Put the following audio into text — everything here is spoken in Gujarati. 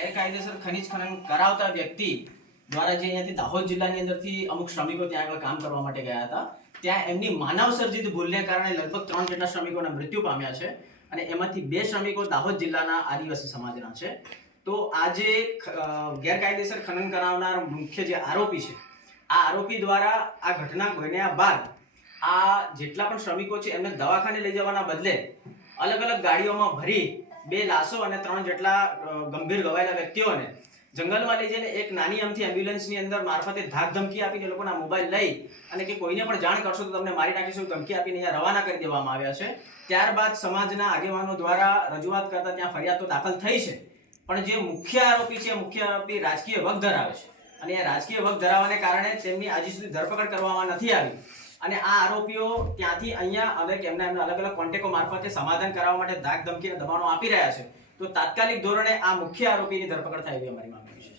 ગેરકાયદેસર ખનીજ ખનન કરાવતા વ્યક્તિ દ્વારા જે અહીંયાથી દાહોદ જિલ્લાની અંદરથી અમુક શ્રમિકો ત્યાં આગળ કામ કરવા માટે ગયા હતા, ત્યાં એમની માનવ સર્જિત ભૂલને કારણે લગભગ 3 જેટલા શ્રમિકોના મૃત્યુ પામ્યા છે અને એમાંથી 2 શ્રમિકો દાહોદ જિલ્લાના આદિવાસી સમાજના છે. તો આ જે ગેરકાયદેસર ખનન કરાવનાર મુખ્ય જે આરોપી છે, આ આરોપી દ્વારા આ ઘટના બન્યા બાદ આ જેટલા પણ શ્રમિકો છે એમને દવાખાને લઈ જવાના બદલે અલગ અલગ ગાડીઓમાં ભરી 2 લાશો અને 3 જેટલા ગંભીર ઘવાયેલા વ્યક્તિઓને જંગલમાં લઈ જઈને એક નાની અમથી એમ્બ્યુલન્સની અંદર મારફતે ધાક ધમકી આપીને લોકોના મોબાઈલ લઈ અને કે કોઈને પણ જાણ કરશો તો તમને મારી નાખીશું ધમકી આપીને અહીંયા રવાના કરી દેવામાં આવ્યા છે. ત્યારબાદ સમાજના આગેવાનો દ્વારા રજૂઆત કરતા ત્યાં ફરિયાદ તો દાખલ થઈ છે, પણ જે મુખ્ય આરોપી છે, મુખ્ય આરોપી રાજકીય વગ ધરાવે છે અને એ રાજકીય વગ ધરાવવાને કારણે તેમની આજે સુધી ધરપકડ કરવામાં નથી આવી અને આ આરોપીઓ ત્યાંથી અહીંયા એમના અલગ અલગ કોન્ટેક્ટો મારફતે સમાધાન કરાવવા માટે ધાક ધમકી અને દબાણો આપી રહ્યા છે. તો તાત્કાલિક ધોરણે આ મુખ્ય આરોપીની ધરપકડ થાય એવી અમારી માંગણી છે.